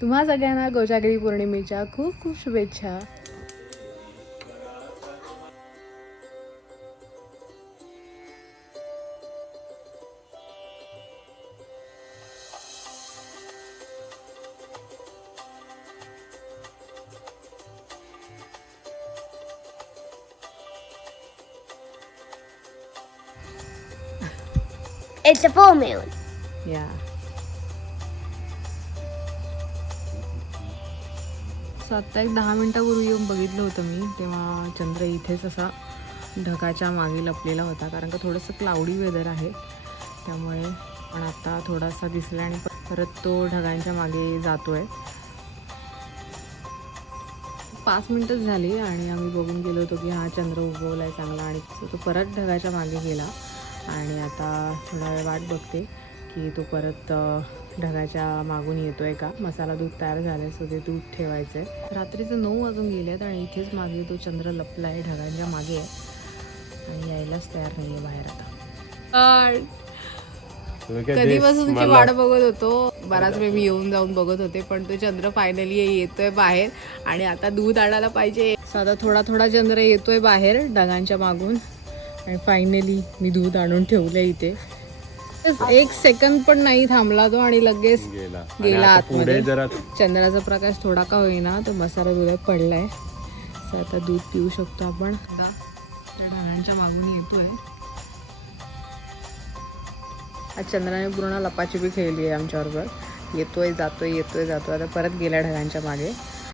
तुम्हा सगळ्यांना कोजागिरी पौर्णिमेच्या खूप खूप शुभेच्छा It's a full moon. या So आत्ता एक दहा मिनटापूर्वी येऊन बघितलं होतं मी तेव्हा चंद्र इथेच असा ढगाच्या मागे लपलेला होता कारण का थोडंसं क्लाउडी वेदर आहे. त्यामुळे पण आत्ता थोडासा दिसला आणि परत तो ढगांच्या मागे जातो आहे पाच मिनटंच झाली आणि आम्ही बघून गेलो होतो की हा चंद्र उगवला आहे चांगला आणि तो परत ढगाच्या मागे गेला. आणि आता थोडा वेळ वाट बघते. की तो परत ढगाच्या मागून येतोय का? मसाला दूध तयार झालाय सो ते दूध ठेवायचं आहे रात्रीचं नऊ वाजून गेलेत आणि इथेच मागे तो चंद्र लपला आहे ढगांच्या मागे. आहे आणि यायलाच तयार नाही आहे बाहेर आता. कधीपासूनची वाट बघत होतो. बराच वेळ मी येऊन जाऊन बघत होते पण तो चंद्र फायनली येतोय बाहेर. आणि आता दूध आणायला पाहिजे. आता थोडा थोडा चंद्र येतोय बाहेर ढगांच्या मागून. आणि फायनली मी दूध आणून ठेवलं इथे. एक सेकंद पण नाही थांबला तो आणि लगेच गेला. गेला आता पुढे आतमध्ये जरा चंद्राचा प्रकाश थोडा का होईना तो मसाला दुधात पडलाय. आता दूध पिऊ शकतो आपण. आता त्या ढगांच्या मागून येतोय. आज चंद्राने पूर्ण लपाछपी खेळली आहे आमच्याबरोबर. येतोय जातोय येतोय जातोय. आता परत गेल्या ढगांच्या मागे.